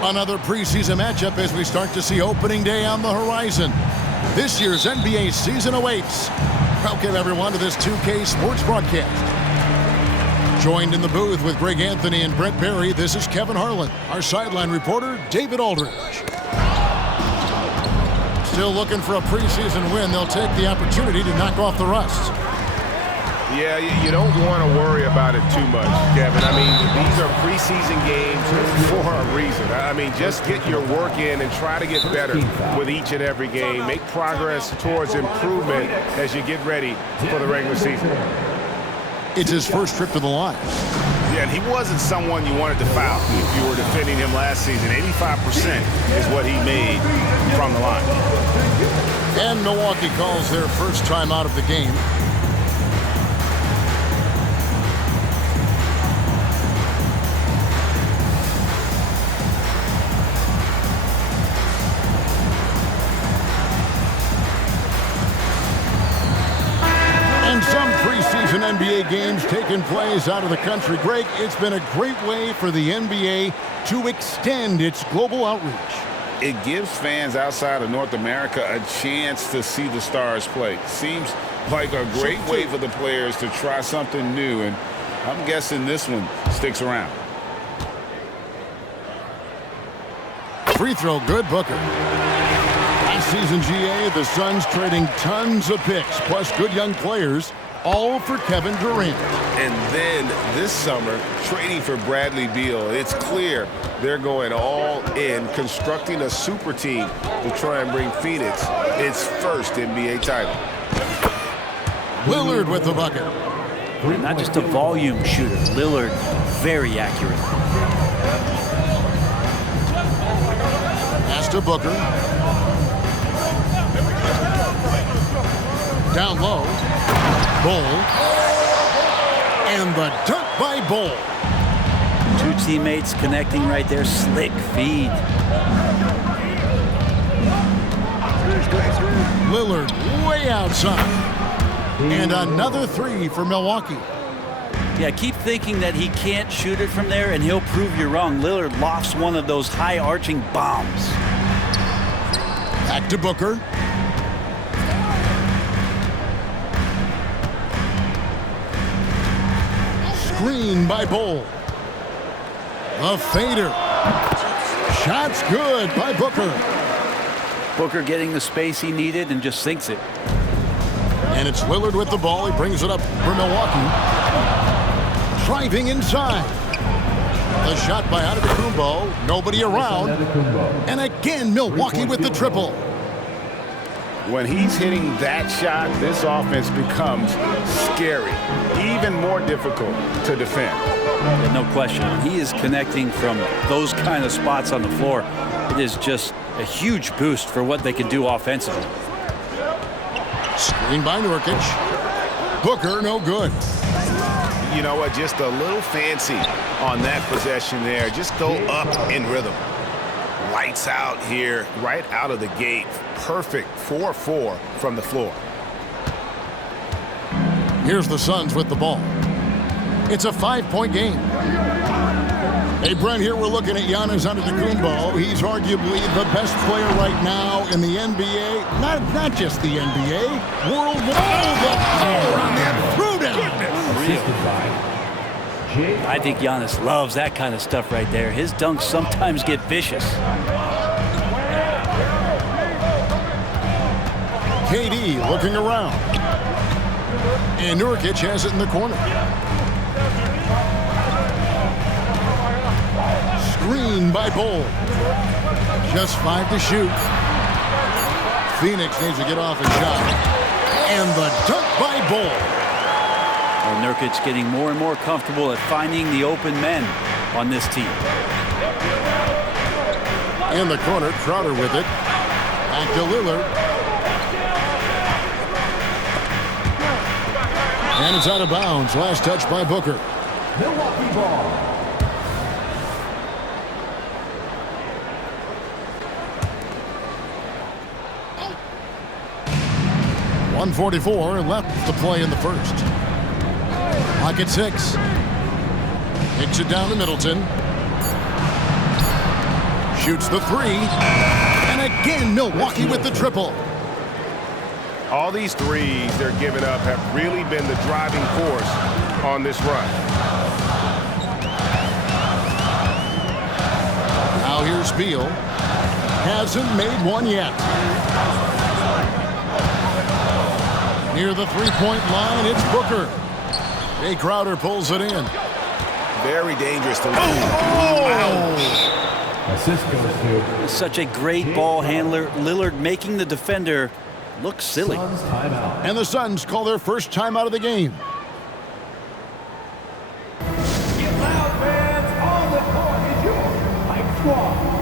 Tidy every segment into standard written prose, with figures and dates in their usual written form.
Another preseason matchup as we start to see opening day on the horizon. This year's NBA season awaits. Welcome, everyone, to this 2K Sports broadcast. Joined in the booth with Greg Anthony and Brent Barry, this is Kevin Harlan. Our sideline reporter, David Aldridge. Still looking for a preseason win. They'll take the opportunity to knock off the rust. Yeah, you don't want to worry about it too much, Kevin. I mean, these are preseason games for a reason. I mean, just get your work in and try to get better with each and every game. Make progress towards improvement as you get ready for the regular season. It's his first trip to the line. Yeah, and he wasn't someone you wanted to foul if you were defending him last season. 85% is what he made from the line. And Milwaukee calls their first time out of the game. NBA games taking place out of the country. Greg, it's been a great way for the NBA to extend its global outreach. It gives fans outside of North America a chance to see the stars play. Seems like a great way for the players to try something new, and I'm guessing this one sticks around. Free throw good, Booker. Last season, GA, the Suns trading tons of picks, plus good young players, all for Kevin Durant. And then this summer, trading for Bradley Beal. It's clear they're going all in, constructing a super team to try and bring Phoenix its first NBA title. Lillard with the bucket. Not just a volume shooter. Lillard, very accurate. Pass to Booker. Down low. Bol. And the dunk by Bol. Two teammates connecting right there. Slick feed. Lillard way outside. And another three for Milwaukee. Yeah, keep thinking that he can't shoot it from there, and he'll prove you wrong. Lillard lofts one of those high-arching bombs. Back to Booker. Screen by Bol. A fader. Shot's good by Booker. Booker getting the space he needed and just sinks it. And it's Lillard with the ball. He brings it up for Milwaukee. Driving inside. The shot by Antetokounmpo. Nobody around. And again, Milwaukee with the triple. When he's hitting that shot, this offense becomes scary, even more difficult to defend. And no question, he is connecting from those kind of spots on the floor. It is just a huge boost for what they can do offensively. Screen by Nurkic. Booker, no good. You know what? Just a little fancy on that possession there. Just go up in rhythm. Lights out here, right out of the gate. Perfect 4-4 from the floor. Here's the Suns with the ball. It's a 5-point game. Hey, Brent, here we're looking at Giannis Antetokounmpo. He's arguably the best player right now in the NBA. Not just the NBA. Worldwide. Oh, the power on that throwdown. I think Giannis loves that kind of stuff right there. His dunks sometimes get vicious. KD looking around. And Nurkic has it in the corner. Screen by Bol. Just 5 to shoot. Phoenix needs to get off his shot. And the dunk by Bol. Well, Nurkic getting more and more comfortable at finding the open men on this team. In the corner, Crowder with it. Back to Lillard. And it's out of bounds. Last touch by Booker. Milwaukee ball. .144 left to play in the first. Clock at 6. Takes it down to Middleton. Shoots the three. And again, Milwaukee with the triple. All these threes they're giving up have really been the driving force on this run. Now here's Beal. Hasn't made one yet. Near the three-point line, it's Booker. Jay Crowder pulls it in. Very dangerous to lose. Assist goes to Such a great ball handler. Lillard making the defender look silly. Suns timeout. And the Suns call their first timeout of the game. Get loud, fans. On the court is your Mike Squad.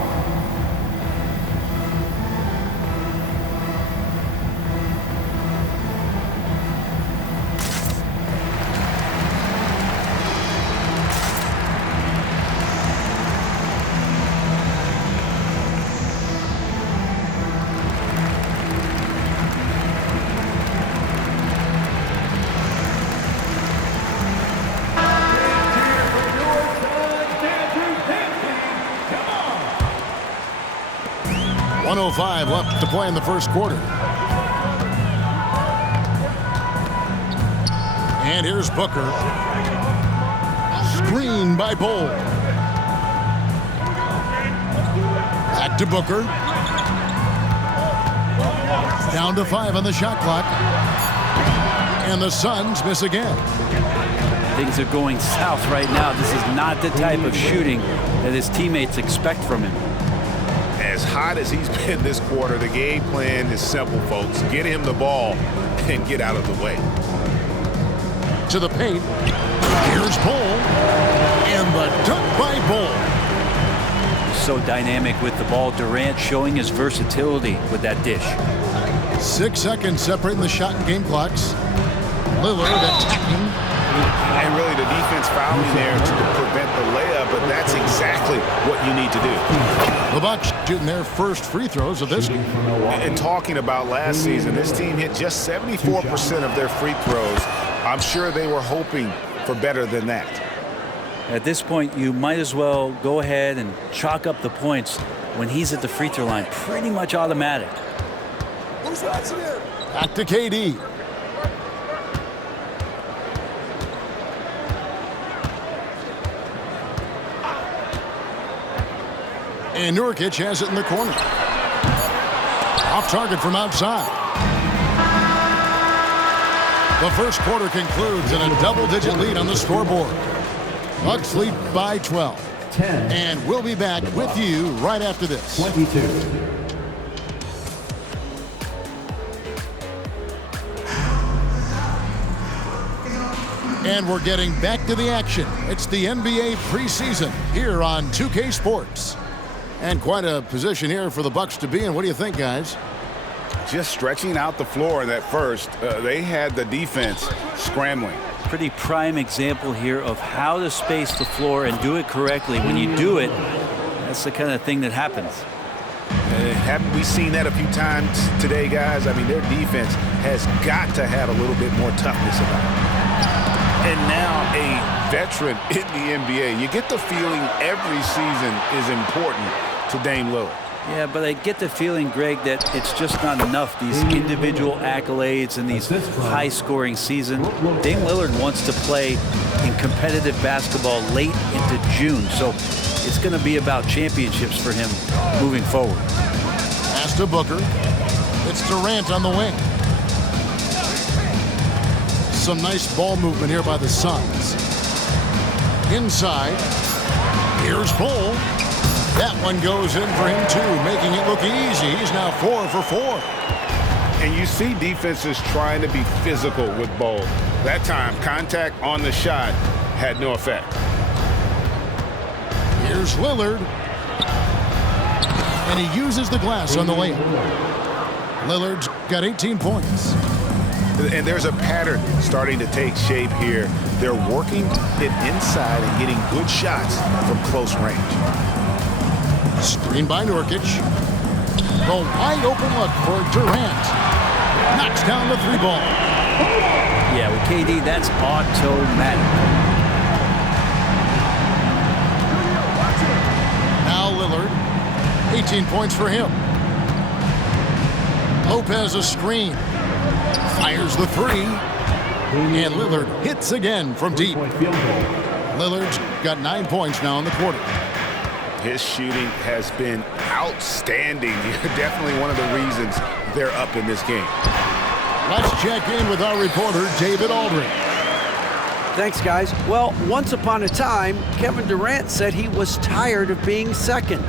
.05 left to play in the first quarter. And here's Booker. Screen by Bol. Back to Booker. Down to 5 on the shot clock. And the Suns miss again. Things are going south right now. This is not the type of shooting that his teammates expect from him. As hot as he's been this quarter, the game plan is simple, folks. Get him the ball and get out of the way. To the paint. Here's Bol. And the dunk by Bol. So dynamic with the ball. Durant showing his versatility with that dish. 6 seconds separating the shot and game clocks. Lillard attacking. And really the defense fouling there to prevent the layup, but that's exactly what you need to do. The Bucks shooting their first free throws of this game. And talking about last season, this team hit just 74% of their free throws. I'm sure they were hoping for better than that. At this point, you might as well go ahead and chalk up the points when he's at the free throw line. Pretty much automatic. Back to KD. And Nurkic has it in the corner. Off target from outside. The first quarter concludes in a double-digit lead on the scoreboard. Bucks lead by 12. 10. And we'll be back with you right after this. 22. And we're getting back to the action. It's the NBA preseason here on 2K Sports. And quite a position here for the Bucks to be in. What do you think, guys? Just stretching out the floor in that first, they had the defense scrambling. Pretty prime example here of how to space the floor and do it correctly. When you do it, that's the kind of thing that happens. Haven't we seen that a few times today, guys? I mean, their defense has got to have a little bit more toughness about it. And now a veteran in the NBA. You get the feeling every season is important to Dame Lillard. Yeah, but I get the feeling, Greg, that it's just not enough. These individual accolades and these high-scoring seasons. Dame Lillard wants to play in competitive basketball late into June. So it's going to be about championships for him moving forward. Pass to Booker. It's Durant on the wing. Some nice ball movement here by the Suns. Inside. Here's Bol. That one goes in for him, too, making it look easy. He's now 4 for 4. And you see defenses trying to be physical with Bol. That time, contact on the shot had no effect. Here's Lillard. And he uses the glass on the layup. Lillard's got 18 points. And there's a pattern starting to take shape here. They're working it inside and getting good shots from close range. Screen by Nurkic. The wide open look for Durant. Knocks down the three ball. Yeah, with KD, that's automatic. Now Lillard. 18 points for him. Lopez a screen. Fires the three. And Lillard hits again from deep. Lillard's got 9 points now in the quarter. His shooting has been outstanding. Definitely one of the reasons they're up in this game. Let's check in with our reporter, David Aldridge. Thanks, guys. Well, once upon a time, Kevin Durant said he was tired of being second.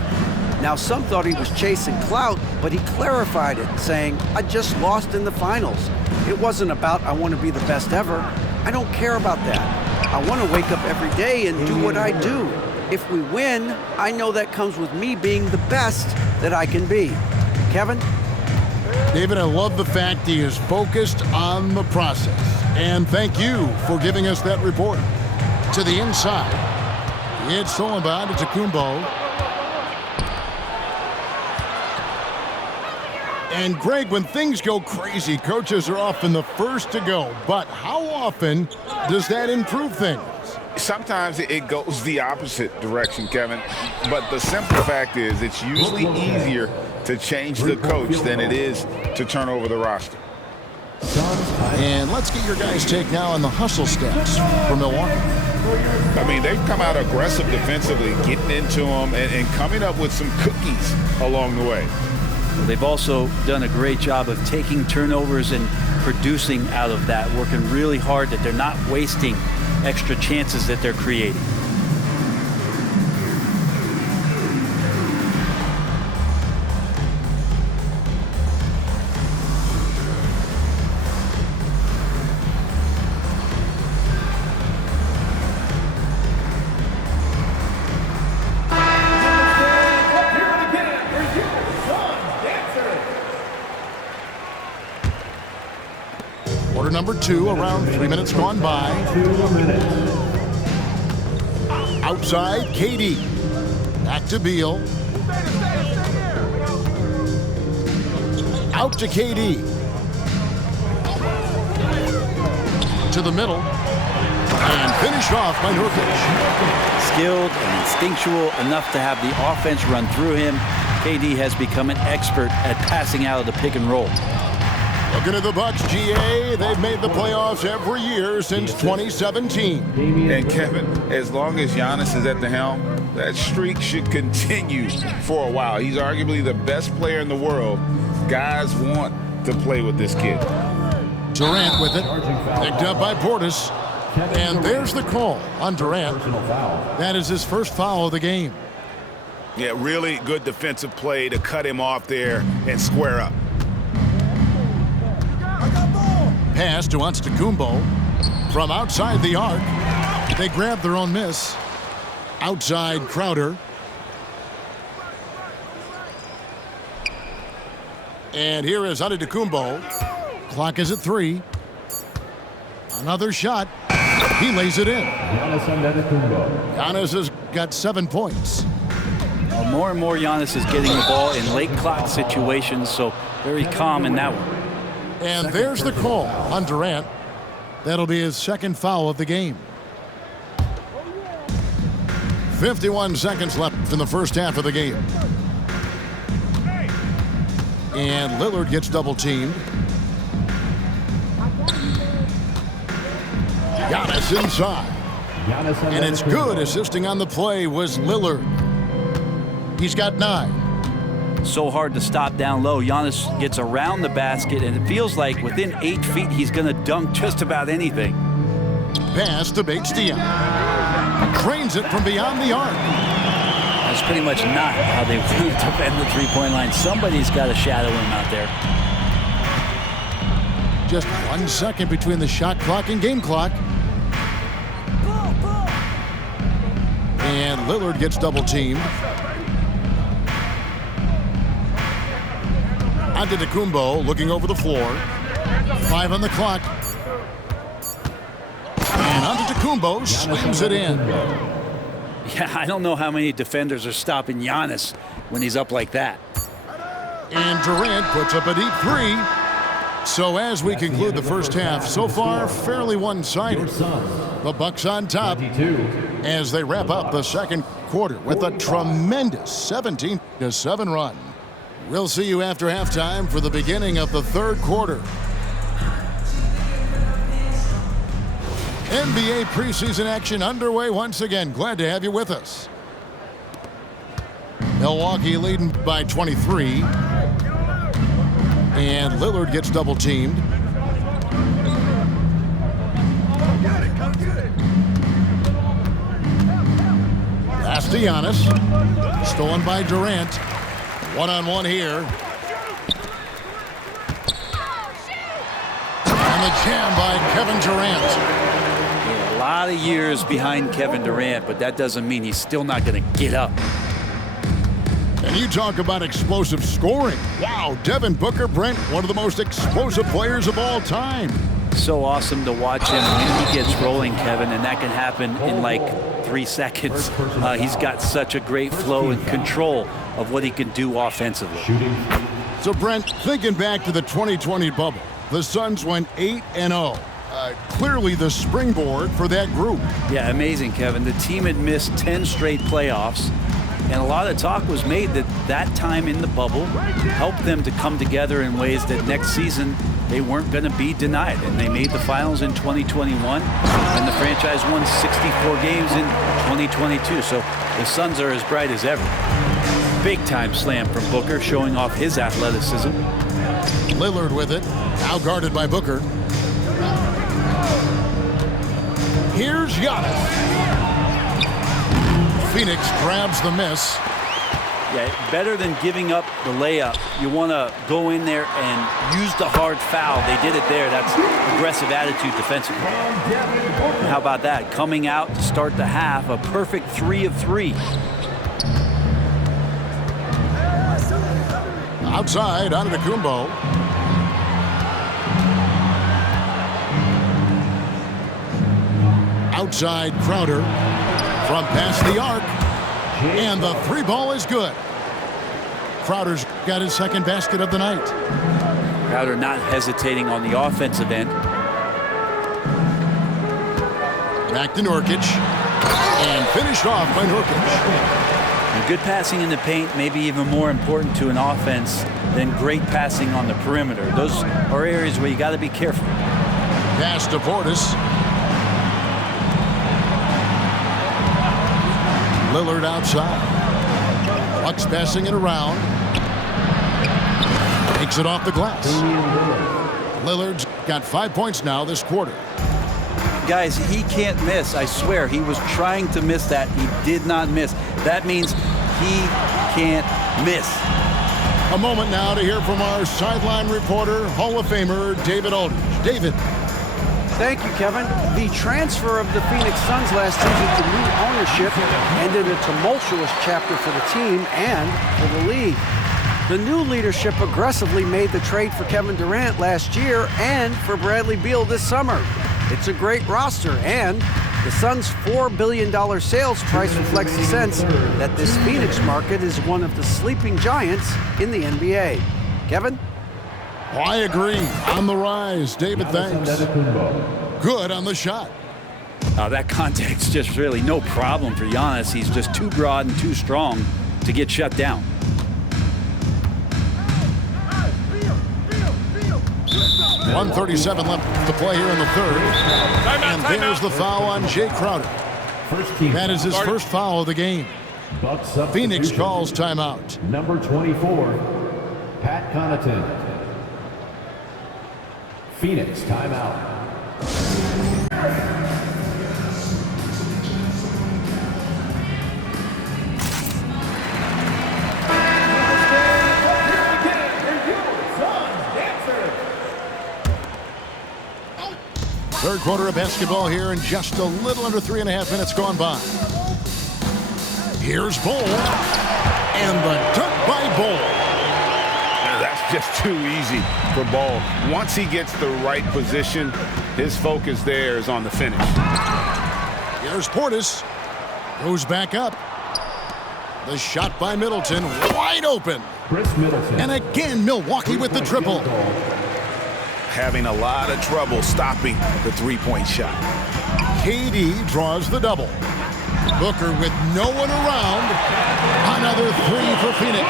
Now, some thought he was chasing clout, but he clarified it, saying, I just lost in the finals. It wasn't about I want to be the best ever. I don't care about that. I want to wake up every day and do what I do. If we win, I know that comes with me being the best that I can be. Kevin? David, I love the fact he is focused on the process. And thank you for giving us that report. To the inside, it's Solomon Antetokounmpo. And Greg, when things go crazy, coaches are often the first to go. But how often does that improve things? Sometimes it goes the opposite direction, Kevin. But the simple fact is it's usually easier to change the coach than it is to turn over the roster. And let's get your guys' take now on the hustle stats for Milwaukee. I mean, they've come out aggressive defensively, getting into them and coming up with some cookies along the way. They've also done a great job of taking turnovers and producing out of that, working really hard that they're not wasting extra chances that they're creating. Quarter number 2, around 3 minutes gone by. Outside, KD. Back to Beal. Out to KD. To the middle. And finished off by Nurkic. Skilled and instinctual enough to have the offense run through him. KD has become an expert at passing out of the pick and roll. Looking at the Bucks, GA, they've made the playoffs every year since 2017. And Kevin, as long as Giannis is at the helm, that streak should continue for a while. He's arguably the best player in the world. Guys want to play with this kid. Durant with it, picked up by Portis. And there's the call on Durant. That is his first foul of the game. Yeah, really good defensive play to cut him off there and square up. Pass to Antetokounmpo from outside the arc. They grab their own miss. Outside Crowder. And here is Antetokounmpo. Clock is at 3. Another shot. He lays it in. Giannis has got 7 points. Well, more and more Giannis is getting the ball in late clock situations, so very calm in that one. And there's the call on Durant. That'll be his second foul of the game. 51 seconds left in the first half of the game. And Lillard gets double teamed. Giannis inside. And it's good. Assisting on the play was Lillard. He's got 9. So hard to stop down low. Giannis gets around the basket, and it feels like within 8 feet he's going to dunk just about anything. Pass to Bates-Diagne. Trains it from beyond the arc. That's pretty much not how they want to defend the three-point line. Somebody's got to shadow him out there. Just 1 second between the shot clock and game clock. And Lillard gets double teamed. Antetokounmpo looking over the floor. 5 on the clock. And Antetokounmpo slams it in. Yeah, I don't know how many defenders are stopping Giannis when he's up like that. And Durant puts up a deep 3 So as we conclude the first half, so far fairly one-sided. The Bucks on top as they wrap up the second quarter with a tremendous 17-7 run. We'll see you after halftime for the beginning of the third quarter. NBA preseason action underway once again. Glad to have you with us. Milwaukee leading by 23. And Lillard gets double teamed. Pass to Giannis. Stolen by Durant. One-on-one here. And the jam by Kevin Durant. A lot of years behind Kevin Durant, but that doesn't mean he's still not going to get up. And you talk about explosive scoring. Wow, Devin Booker, Brent, one of the most explosive players of all time. So awesome to watch him when he gets rolling, Kevin, and that can happen in like 3 seconds. He's got such a great flow and control of what he can do offensively. So, Brent, thinking back to the 2020 bubble, the Suns went 8-0. Clearly the springboard for that group. Yeah, amazing, Kevin. The team had missed 10 straight playoffs, and a lot of talk was made that time in the bubble helped them to come together in ways that next season they weren't going to be denied. And they made the finals in 2021, and the franchise won 64 games in 2022. So the Suns are as bright as ever. Big-time slam from Booker, showing off his athleticism. Lillard with it, now guarded by Booker. Here's Giannis. Phoenix grabs the miss. Yeah, better than giving up the layup. You want to go in there and use the hard foul. They did it there. That's aggressive attitude defensively. And how about that? Coming out to start the half, a perfect 3 of 3. Outside, Antetokounmpo. Outside, Crowder from past the arc, and the 3 ball is good. Crowder's got his second basket of the night. Crowder not hesitating on the offensive end. Back to Nurkic, and finished off by Nurkic. And good passing in the paint may be even more important to an offense than great passing on the perimeter. Those are areas where you got to be careful. Pass to Portis. Lillard outside. Bucks passing it around. Takes it off the glass. Lillard's got 5 points now this quarter. Guys, he can't miss. I swear, he was trying to miss that. He did not miss. That means he can't miss. A moment now to hear from our sideline reporter, Hall of Famer David Aldridge. David. Thank you, Kevin. The transfer of the Phoenix Suns last season to new ownership ended a tumultuous chapter for the team and for the league. The new leadership aggressively made the trade for Kevin Durant last year and for Bradley Beal this summer. It's a great roster, and the Suns' $4 billion sales price reflects the sense that this Phoenix market is one of the sleeping giants in the NBA. Kevin? I agree. On the rise. David, thanks. Good on the shot. That contact's just really no problem for Giannis. He's just too broad and too strong to get shut down. .137 left to play here in the third. And there's the foul on Jay Crowder. That is his first foul of the game. Phoenix calls timeout. Number 24, Pat Connaughton. Phoenix timeout. Third quarter of basketball here, and just a little under 3.5 minutes gone by. Here's Bol, and the dunk by Bol. That's just too easy for Bol. Once he gets the right position, his focus there is on the finish. Here's Portis. Goes back up. The shot by Middleton, wide open. Chris Middleton. And again, Milwaukee with the triple. having a lot of trouble stopping the three-point shot. KD draws the double. Booker with no one around. Another three for Phoenix.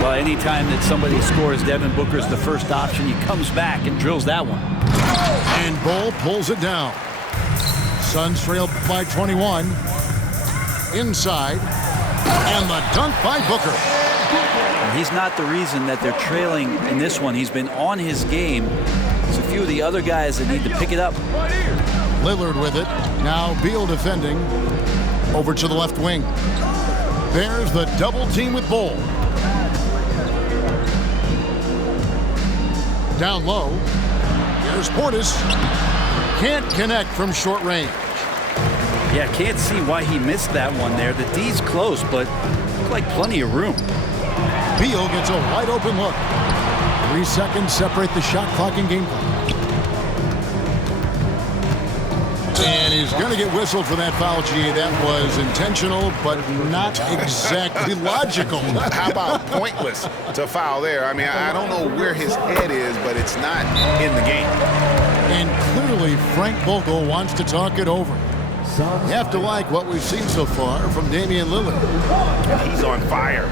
Well, anytime that somebody scores, Devin Booker's the first option. He comes back and drills that one. And Bol pulls it down. Suns trail by 21. Inside. And the dunk by Booker. He's not the reason that they're trailing in this one. He's been on his game. There's a few of the other guys that need to pick it up. Lillard with it. Now Beal defending. Over to the left wing. There's the double team with Bol. Down low. Here's Portis. Can't connect from short range. Yeah, can't see why he missed that one there. The D's close, but looked like plenty of room. Beal gets a wide open look. 3 seconds separate the shot clock and game clock. And he's going to get whistled for that foul, G. That was intentional, but not exactly logical. How about pointless to foul there? I mean, I don't know where his head is, but it's not in the game. And clearly, Frank Vogel wants to talk it over. You have to like what we've seen so far from Damian Lillard. He's on fire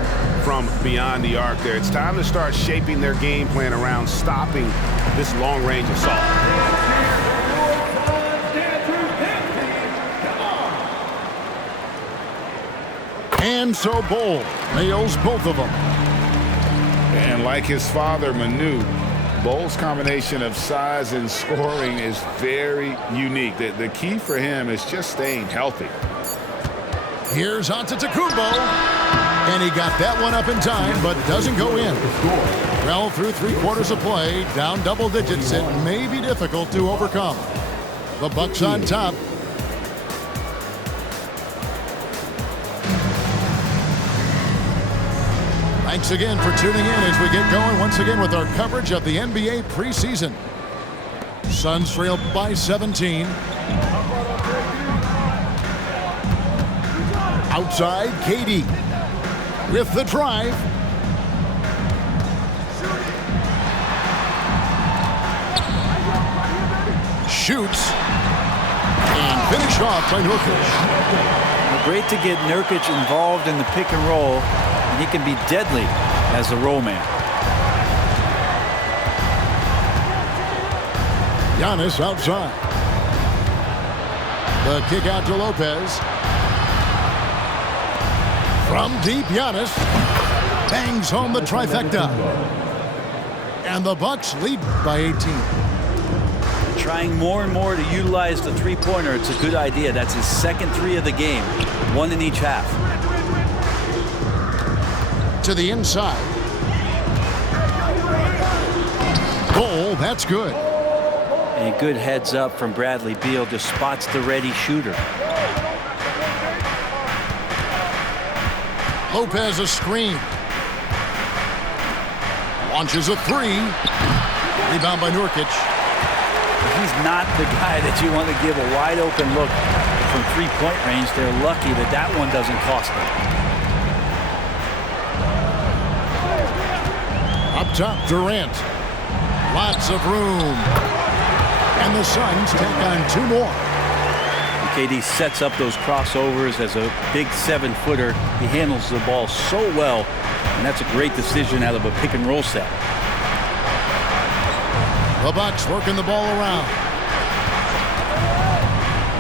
from beyond the arc there. It's time to start shaping their game plan around stopping this long-range assault. And so Bol nails both of them. And like his father, Manu, Bol's combination of size and scoring is very unique. The key for him is just staying healthy. Here's Antetokounmpo. And he got that one up in time, but doesn't go in. Well, through 3 quarters of play, down double digits, it may be difficult to overcome. The Bucks on top. Thanks again for tuning in as we get going once again with our coverage of the NBA preseason. Suns trail by 17. Outside, KD with the drive. Shoots. And finished off by Nurkic. Great to get Nurkic involved in the pick and roll. He can be deadly as a roll man. Giannis outside. The kick out to Lopez. From deep, Giannis bangs home the trifecta. And the Bucks lead by 18. Trying more and more to utilize the three-pointer. It's a good idea. That's his second 3 of the game. 1 in each half. To the inside. Bol, that's good. And a good heads up from Bradley Beal, just spots the ready shooter. Lopez a screen. Launches a 3. Rebound by Nurkic. He's not the guy that you want to give a wide open look from 3-point range. They're lucky that that one doesn't cost them. Up top, Durant. Lots of room. And the Suns take on 2 more. KD sets up those crossovers as a big 7-footer. He handles the ball so well, and that's a great decision out of a pick and roll set. The Bucks working the ball around.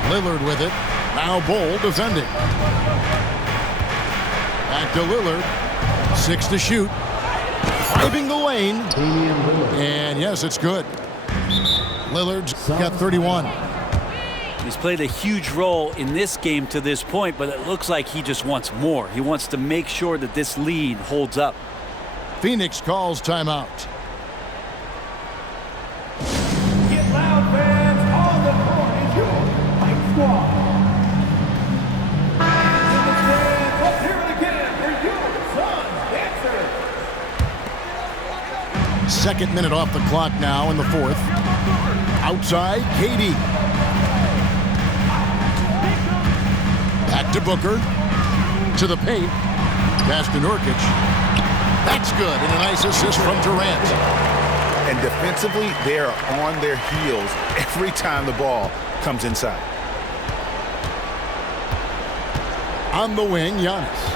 Lillard with it. Now Bol defending. Back to Lillard. 6 to shoot. Driving the lane. And yes, it's good. Lillard's got 31. He's played a huge role in this game to this point, but it looks like he just wants more. He wants to make sure that this lead holds up. Phoenix calls timeout. Get loud, fans. On the court is your Fight Squad. In the stands, let's hear it again for your Suns dancers. Second minute off the clock now in the 4th. Outside, KD. Back to Booker. To the paint. Pass to Nurkic. That's good. And a nice assist from Durant. And defensively, they are on their heels every time the ball comes inside. On the wing, Giannis.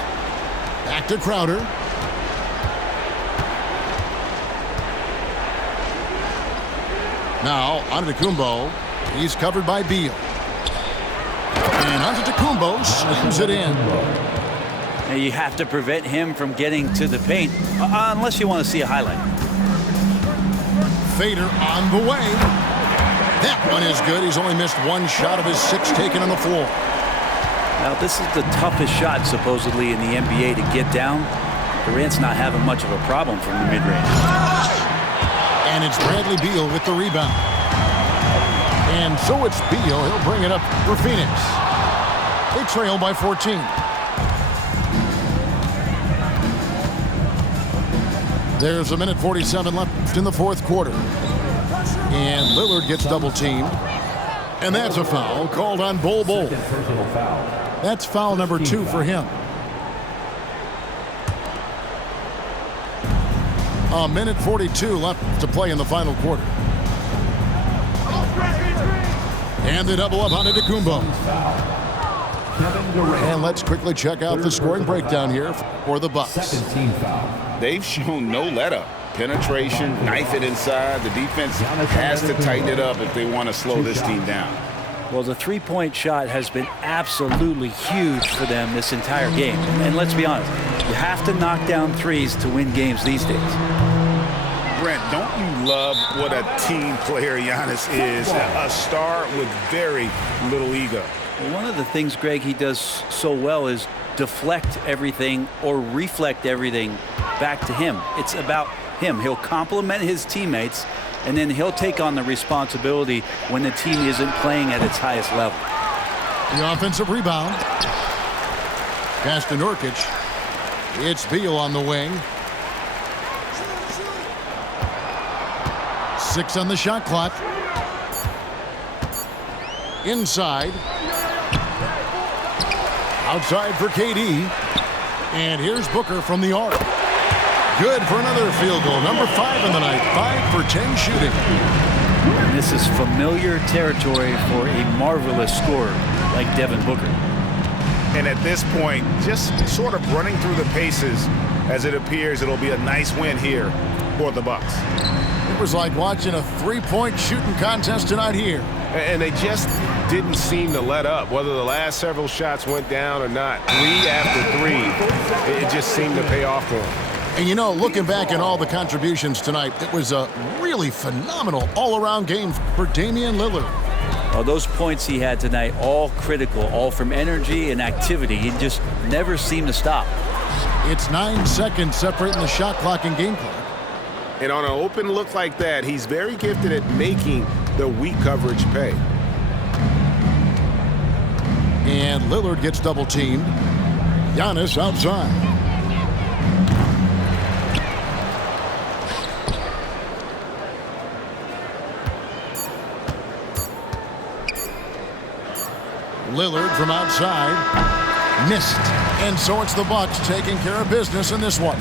Back to Crowder. Now, Antetokounmpo. He's covered by Beal. And Antetokounmpo slams it in. Now you have to prevent him from getting to the paint, unless you want to see a highlight. Fader on the way. That one is good. He's only missed one shot of his 6 taken on the floor. Now, this is the toughest shot, supposedly, in the NBA to get down. Durant's not having much of a problem from the mid-range. And it's Bradley Beal with the rebound. And so it's Beal. He'll bring it up for Phoenix. They trail by 14. There's a minute 47 left in the fourth quarter. And Lillard gets double-teamed. And that's a foul called on Bol Bol. That's foul number 2 for him. A minute 42 left to play in the final quarter. And they double up on Antetokounmpo. And let's quickly check out the scoring breakdown here for the Bucks. They've shown no let-up. Penetration, knife it inside. The defense has to tighten it up if they want to slow this team down. Well, the three-point shot has been absolutely huge for them this entire game. And let's be honest, you have to knock down threes to win games these days. Brent, don't you love what a team player Giannis is? A star with very little ego. One of the things, Greg, he does so well is deflect everything or reflect everything back to him. It's about him. He'll compliment his teammates, and then he'll take on the responsibility when the team isn't playing at its highest level. The offensive rebound. Pass to Nurkic. It's Beal on the wing. 6 on the shot clock. Inside. Outside for KD. And here's Booker from the arc. Good for another field goal. Number 5 in the night. 5 for 10 shooting. And this is familiar territory for a marvelous scorer like Devin Booker. And at this point, just sort of running through the paces as it appears it'll be a nice win here for the Bucks. It was like watching a three-point shooting contest tonight here. And they just didn't seem to let up, whether the last several shots went down or not. 3 after 3, it just seemed to pay off for them. And you know, looking back at all the contributions tonight, it was a really phenomenal all-around game for Damian Lillard. Well, those points he had tonight, all critical, all from energy and activity. He just never seemed to stop. It's 9 seconds separating the shot clock and game clock. And on an open look like that, he's very gifted at making the weak coverage pay. And Lillard gets double-teamed. Giannis outside. Lillard from outside. Missed. And so it's the Bucks taking care of business in this one.